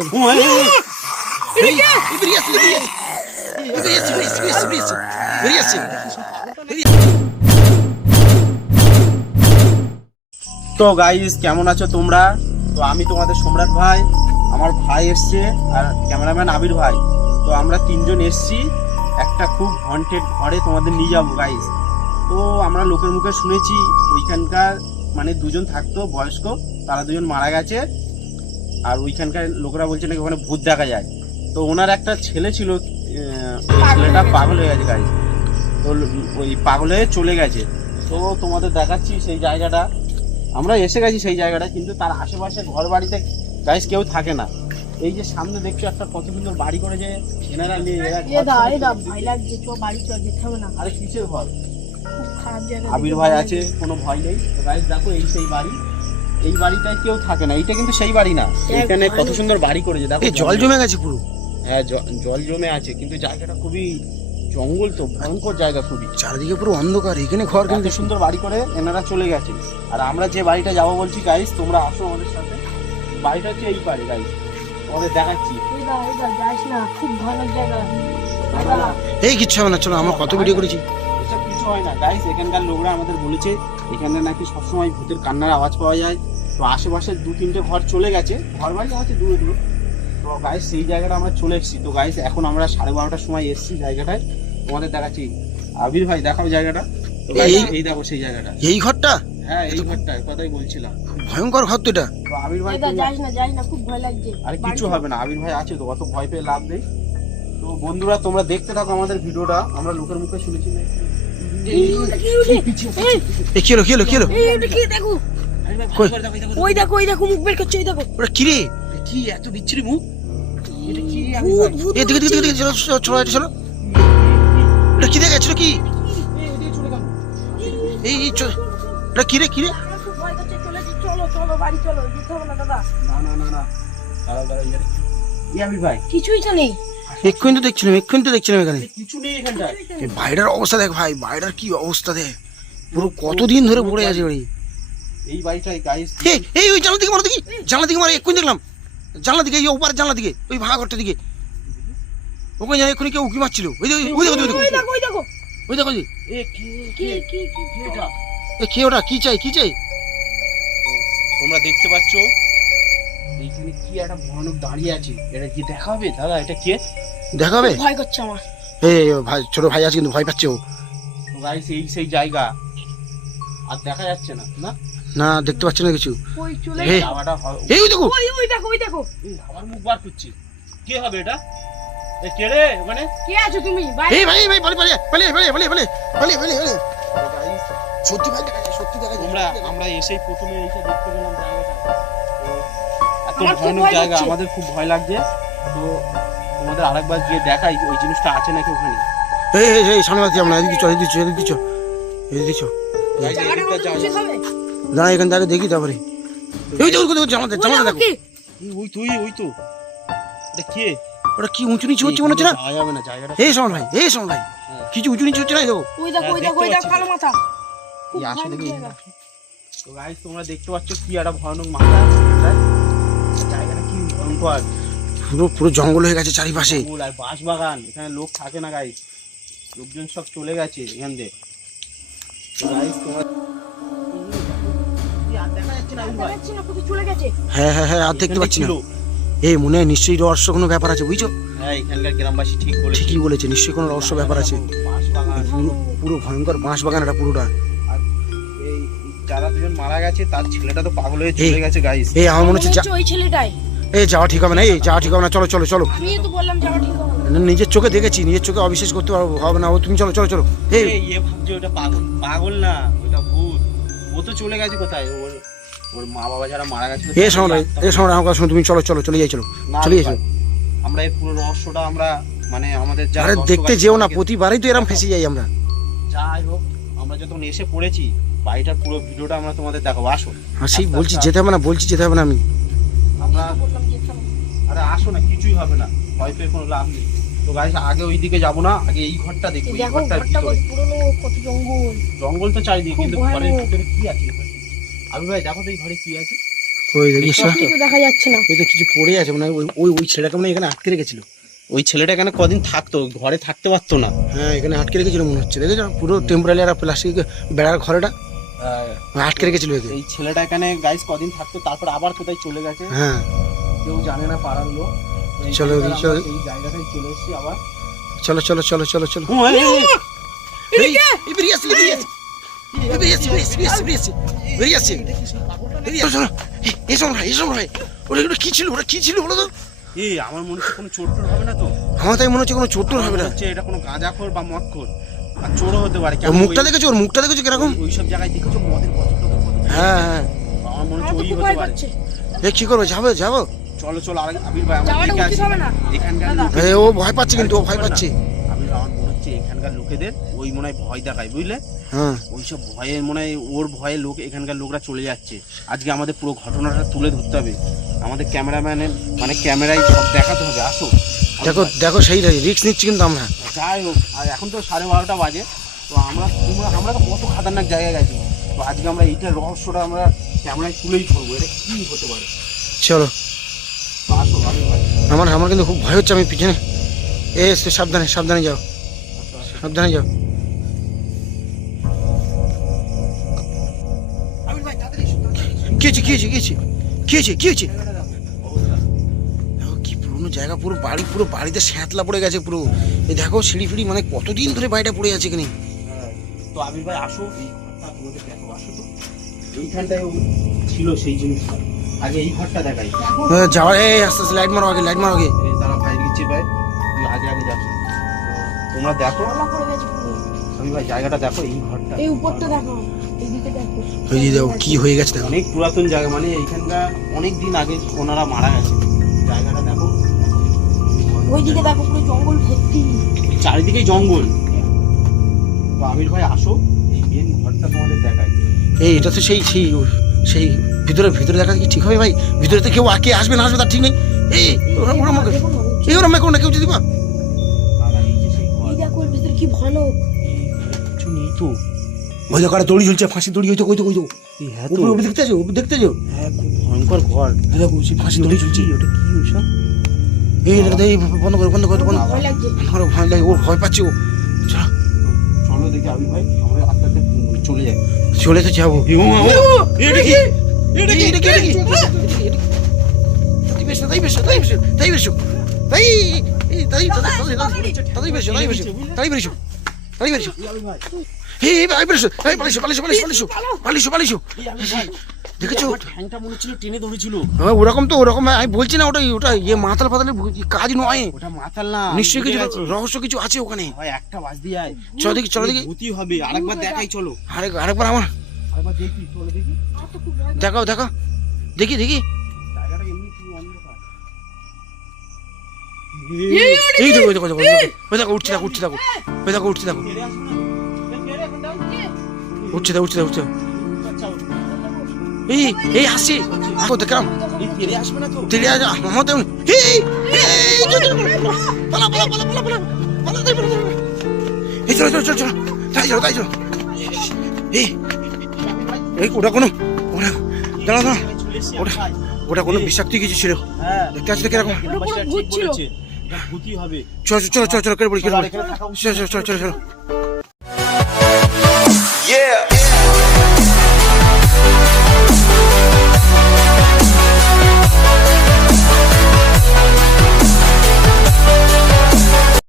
চলো। তো গাইস কেমন আছো তোমরা? তো আমি তোমাদের সম্রাট ভাই, আমার ভাই এসছে আর ক্যামেরাম্যান আবির ভাই। তো আমরা তিনজন এসছি একটা খুব হন্টেড ঘরে তোমাদের নিয়ে যাবো গাইস। তো আমরা লোকের মুখে শুনেছি ওইখানকার মানে দুজন থাকতো বয়স্ক, তারা দুজন মারা গেছে। আর ওইখানকার লোকেরা বলছে নাকি ওখানে ভূত দেখা যায়। তো ওনার একটা ছেলে ছিল, ছেলেটা পাগল হয়ে গেছে গাইস। তো ওই পাগল হয়ে চলে গেছে। তো তোমাদের দেখাচ্ছি সেই জায়গাটা। আমরা এসে গেছি সেই জায়গাটা, কিন্তু তার আশেপাশে ঘর বাড়িতে গাইস কেউ থাকে না। এই যে সামনে দেখছো একটা কত সুন্দর বাড়ি করেছে এনারা নিয়ে। আরে কিসের ভয়? আবির ভাই আছে, কোনো ভয় নেই। তো গাইস দেখো এই সেই বাড়ি, এই বাড়িটায় কেউ থাকে না। এইটা কিন্তু সেই বাড়ি না, এখানে কত সুন্দর বাড়ি করেছে দেখো। জল জমে গেছে পুরো। হ্যাঁ জল জমে আছে, কিন্তু জায়গাটা খুবই জঙ্গল, তো ভয়ঙ্কর জায়গা খুবই। চারিদিকে পুরো অন্ধকার, এখানে ঘর কিন্তু সুন্দর বাড়ি করে এনারা চলে গেছে। আর আমরা যে বাড়িটা যাবো বলছি গাইস, তোমরা আসো আমাদের সাথে। বাড়িটা হচ্ছে এই বাড়ি গাইস, তোমাদের দেখাচ্ছি। এই কিচ্ছু হবে না, চলো। আমরা কত ভিডিও করেছি, এসব কিছু হয় না গাইস। এখানকার লোকরা আমাদের বলেছে এখানে নাকি সবসময় ভূতের কান্নার আওয়াজ পাওয়া যায়। তো আশেপাশে 2-3টে ঘর চলে গেছে, ঘর বাড়ি আছে দূরে দূরে। তো গাইস সেই জায়গাটা আমরা চলে এসেছি। তো গাইস এখন আমরা 12:30টার সময় এসেছি জায়গাটায়, তোমাদের দেখাচ্ছি। আবির ভাই দেখাও জায়গাটা। তো এই দেখো সেই জায়গাটা, এই ঘরটা। হ্যাঁ এই ঘরটা কথাই বলছিলাম। ভয়ঙ্কর ঘর তো এটা। তো আবির ভাই খুব ভয় লাগছে। আরে কিছু হবে না, আবির ভাই আছে তো, অত ভয় পেয়ে লাভ নেই। তো বন্ধুরা তোমরা দেখতে থাকো আমাদের ভিডিওটা। আমরা লোকের মুখে শুনেছি মুখ বের করছে। কি রে? কি এত বিচ্ছিরি মুখ? এটা কি? চলো। এটা কি দেখাচ্ছিল? কি এই এটা কি রে? কি রে? কিছুই তো নেই। এক্ষুনি তো দেখছিলাম এখানে। কিছু নেই এখানটায়। এই ভাইটার অবস্থা দেখ ভাই, ভাইটার কি অবস্থা দেখ, পুরো কতদিন ধরে পড়ে আছে বাড়ি। এই বাড়িটাই গাইস। এই ওই জানলা দিকে মারো, দেখি জানলা দিকে মারো। এক্ষুনি দেখলাম জানলা দিকে, এই ওপার জানলা দিকে, ওই ভাঙা ঘরটার দিকে। ওখানে জানি এক্ষুনি কেউ উকি মারছিল। ওই দেখো কে ওটা? কি চাই? তোমরা দেখতে পাচ্ছ এইখানে কি একটা ভয়ানক দাঁড়িয়ে আছে। এটা কি দেখাবে দাদা? এটা কে দেখাবে? ভয় করছে আমার। এই ভাই, ছোট ভাই আছে কিন্তু ভয় পাচ্ছে ও। তো গাইস এই সেই জায়গা, আর দেখা যাচ্ছে না। না না দেখতে পাচ্ছি না কিছু। ওই চলে এই যাওয়াটা ওই দেখো, ওই দেখো। এই আমার মুখ বার করছে। কে হবে এটা? এ কে রে ওখানে? কে আছো তুমি? এই ভাই পালিয়ে। সত্যি ভাই দেখা যায়, সত্যি দেখা যায়। আমরা এসেই প্রথমে এইটা দেখতে পেলাম জায়গাটা। তো এত আমার খুব ভয়ানক ভয় জায়গা, লাগছে। আমাদের খুব ভয় লাগছে। তো তোমাদের আরেকবার গিয়ে দেখাই ওই জিনিসটা আছে নাকি ওখানে। এই সামনে আছি আমরা। এদিকে চল। গাইস এদিকটা যাও। না এখান থেকে দেখি তারপরে। এই দেখো জানলা দেখো। ওই তো এটা কে? ওটা কি উঁচু নিচু হচ্ছে মনে হচ্ছে না? যাওয়া যাবে না জায়গাটা। এই সামনে ভাই, কিছু উঁচু নিচু হচ্ছে না? দেখো ওই দেখো কালো মাথা। এই আসে দেখি। তো গাইস তোমরা দেখতে পাচ্ছ কি একটা ভয়ানক মাথা। জায়গাটা কি ভয়ঙ্কর, পুরো জঙ্গল হয়ে গেছে চারিপাশে। জঙ্গল আর বাঁশ বাগান। এখানে লোক থাকে না গাইস, লোকজন সব চলে গেছে এখান থেকে। তো গাইস তোমরা আর দেখা যাচ্ছে না ভাই। চলে গেছে। হ্যাঁ আর দেখতে পাচ্ছি না। এই মনে হয় নিশ্চয়ই রহস্য কোনো ব্যাপার আছে, বুঝছো? হ্যাঁ এখানকার গ্রামবাসী ঠিকই বলেছে, নিশ্চয়ই কোনো রহস্য ব্যাপার আছে। বাঁশ বাগান, পুরো ভয়ঙ্কর বাঁশ বাগান এটা পুরোটা। আর এই যারা দুজন মারা গেছে তার ছেলেটা তো পাগল হয়ে চলে গেছে গাইস। এই আমার মনে হচ্ছে ওই ছেলেটাই। এই যাওয়া ঠিক হবে না, চলো। আমি তো বললাম যাওয়া ঠিক হবে না। নিজের চোখে দেখেছি, নিজের চোখে অবিশ্বাস করতে হবে না। তুমি চলো। এই ভাবছে ওটা পাগল না, ওটা ভূত। ও তো চলে গেছে কোথায়? ওর মা বাবা যারা মারা গেছে। এই সময় আমার কথা শোনো, তুমি চলো। চলে যাই। আমরা এই পুরো রহস্যটা আমরা মানে আমাদের যারা আরে দেখতে যেও না, প্রতিবারই তো এরকম ফেসে যাই আমরা। যাই হোক, আমরা যখন এসে পড়েছি বাড়িটার পুরো ভিডিওটা আমরা তোমাদের দেখাবো। আসো। সেই বলছি যেতে হবে না আমি। আমরা আরে আসো না, কিছুই হবে না, ভয় পেয়ে কোনো লাভ নেই। তো গাইস আগে ওইদিকে যাবো না, আগে এই ঘরটা দেখবো। এই ঘরটার ভিতরে পুরনো কত জঙ্গল। জঙ্গল তো চারিদিকে, কিন্তু ঘরের ভিতরে কি আছে? আমি ভাই দেখো তো এই ঘরে কি আছে। ওই দেখি কিছু দেখা যাচ্ছে না। এই তো কিছু পড়ে আছে মানে ওই ছেলেটাকে মানে এখানে আটকে রেখেছিল। ওই ছেলেটা এখানে কদিন থাকতো, ঘরে থাকতে পারতো না। হ্যাঁ এখানে আটকে রেখেছিল মনে হচ্ছে, দেখেছো পুরো টেম্পোরারি আর প্লাস্টিক বেড়ার ঘরটা আটকে রেখেছিল একে। এই ছেলেটা এখানে গাইস কদিন থাকতো, তারপর আবার কোথায় চলে গেছে, হ্যাঁ কেউ জানে না পাড়ার লোক। এই চলো, জায়গায় চলো। আমরা এই জায়গাটায় চলে এসেছি আবার। চলো চলো চলো চলো চলো এই বেরিয়ে আসছে বেরিয়ে আসছে বেরিয়ে আসছে বেরিয়ে আসছে বেরিয়ে আসছে বেরিয়ে আসছে। এসব ভাই এসব ভাই ওটা কি ছিল, ওটা কি ছিল বলো তো? এই আমার মনে হচ্ছে কোনো চোর টোর হবে না তো? আমার তাই মনে হচ্ছে কোনো চোট টোট হবে না। হচ্ছে এটা কোনো গাঁজাখোর বা মদখোর আর চোরও হতে পারে। ওর মুখটা দেখেছো, ওর মুখটা দেখেছো কিরকম? ওইসব জায়গায় দেখেছো মদের বোতল হ্যাঁ হ্যাঁ আমার মনে হচ্ছে আমার তো ওই খুব হতে ভয় পারে। পাচ্ছে। এ কি করবে, যাবো যাবো? চলো চলো আর আবির ভাই আমরা যাওয়াটা দেখে উচিত আসি। হবে না। এখানকার এ ও ভয় পাচ্ছে কিন্তু, ও ভয় পাচ্ছে। আবির ভাই আমার মনে হচ্ছে এখানকার লোকেদের ওই মনে হয় ভয় দেখায়, বুঝলে? হ্যাঁ ওইসব ভয়ে মনে হয় ওর ভয়ে লোক এখানকার লোকরা চলে যাচ্ছে। আজকে আমাদের পুরো ঘটনাটা তুলে ধরতে হবে, আমাদের ক্যামেরাম্যানের মানে ক্যামেরায় সব দেখাতে হবে। আসো দেখো দেখো সেই রিস্ক নিচ্ছি কিন্তু আমরা। যাই হোক, আর এখন তো 12:30 বাজে। তো আমরা তো কত খাতারনাক জায়গায় গেছি। তো আজকে আমরা এইটার রহস্যটা আমরা ক্যামেরায় তুলেই ধরবো, এটা কি হতে পারে। চলো তো আসো আবির ভাই। আমার কিন্তু খুব ভয় হচ্ছে, আমি পিছনে সাবধানে সাবধানে যাও, আসো, আসো। সাবধানে যাও। কি হয়েছে কি হয়েছে কি হয়েছে কি হয়েছে কি হয়েছে? দেখো কি পুরোনো জায়গা, পুরো বাড়িতে শ্যাতলা পড়ে গেছে পুরো। এই দেখো সিঁড়ি ফিড়ি মানে কতদিন ধরে বাড়িটা পড়ে আছে এখানে। হ্যাঁ, তো আবির ভাই আসো, এই ঘরটা তোমাদের দেখো, আসো তো। এইখানটায় ছিল সেই জিনিসটা, আগে এই ঘরটা দেখাই। যাওয়ার আস্তে আস্তে লাইট মারো আগে, লাইট মারো আগে। এই দাঁড়া ভাই দিচ্ছি ভাই, তুই আগে আগে যাচ্ছ। তোমরা দেখো তলা পড়ে গেছে পুরো। আবির ভাই জায়গাটা দেখো, এই ঘরটা এই উপরটা দেখো, এইদিকে দেখো। ওই যে দেখো কি হয়ে গেছে দেখো। অনেক পুরাতন জায়গা, মানে এইখানকার অনেক দিন আগে ওনারা মারা গেছে। জায়গাটা দেখো, ওইদিকে দেখো পুরো জঙ্গল ভর্তি। চারিদিকে জঙ্গল। তো আমির ভাই আসো, এই মেন ঘরটা তোমাদের দেখাই। এই এটা তো সেই সেই সেই ভিতরে দেখা কি ঠিক হবে ভাই? ভিতরে তো কেউ আগে আসবে না আসবে তার ঠিক নেই। এই ওরা ওরা আমাকে দেখো না, এই ওরা আমাকে কেউ যদি দাদা, এই যে সেই ঘর, এই দেখো ওর ভিতরে কি ভয়ানক। এই ঘরে কিছু নেই তো। ওই দেখো দড়ি ঝুলছে, ফাঁসি দড়ি হইতো কইতো কইতো হ্যাঁ তো, উপরে দেখতে যাও দেখতে যাও। হ্যাঁ খুব ভয়ঙ্কর ঘর। দেখো সেই ফাঁসি দড়ি ঝুলছে। ওটা কি ওইসব? এই এই বন্ধ করো বন্ধ করো বন্ধ ভয় লাগছে। করো, ভয় লাগে, ও ভয় পাচ্ছে ও। চলো চলো দেখি আবির ভাই, আমরা আস্তে আস্তে চলে যাই। চলে তো যাবো। এটা কি? এটা কি এটা কি এটা কি তাই বেশো তাই বেশো তাই বেশো তাই বেশো তাই এই তাই তাই বেশো তাই বেশো তাই বেশো তাই বেশো আবির ভাই, এই ভাই বেশো এই পালিশো পালিশো পালিশো পালিশো পালিশো পালিশো এই আবির ভাই, দেখেছো? আমার ঠ্যাংটা মনে হচ্ছিল টেনে ধরেছিল। হ্যাঁ ওরকম তো ওরকম, আমি বলছি না ওটা ওটা ইয়ে মাতাল ফাতালের কাজ নয়, ওটা মাতাল না, নিশ্চয়ই কিছু বুঝে গেছি। রহস্য কিছু আছে ওখানে। ভাই একটা বাজ দিয়ে আয়, চলো দেখি চলো দেখি ভূতি হবে। আরেকবার দেখাই, চলো আরেকবার আমার আরেকবার দেখি, চলো দেখি। আমার তো খুব ভয় দেখাও দেখাও দেখি দেখি। জায়গাটা এমনি কি অন্ধকার। এই দেখো ওই দেখো দেখো ওই দেখো উঠছে দেখো উঠছে দেখো ওই দেখো উঠছে দেখো ফিরে আসবে না? ফিরে এখানটায়? উঠছে দেখো উঠছে দেখো উঠছে দেখো। আচ্ছা, এই এই আসছে আসো দেখলাম এই ফিরে আসবে না তো? তেড়ে আজ আমার তেমন এই পালা পালা পালা পালা পালা পালা তাই পালা এই চলো চলো চলো চলো তাই চলো এই এই ওটা কোনো ওটা দাঁড়া দাঁড়া চলে এসেছি ওটা ভাই। ওটা কোনো বিষাক্ত কিছু ছিল হ্যাঁ, দেখতে আসলে কিরকম। ওটা পুরো ঠিক ভূত ছিল। বলেছে। এটা ভূতি হবে। চলো চলো চলো চলো কেটে পড়ি কেটে চলো, আর পড়ি এখানে থাকা উচিত চলো চলো চলো চলো Yeah.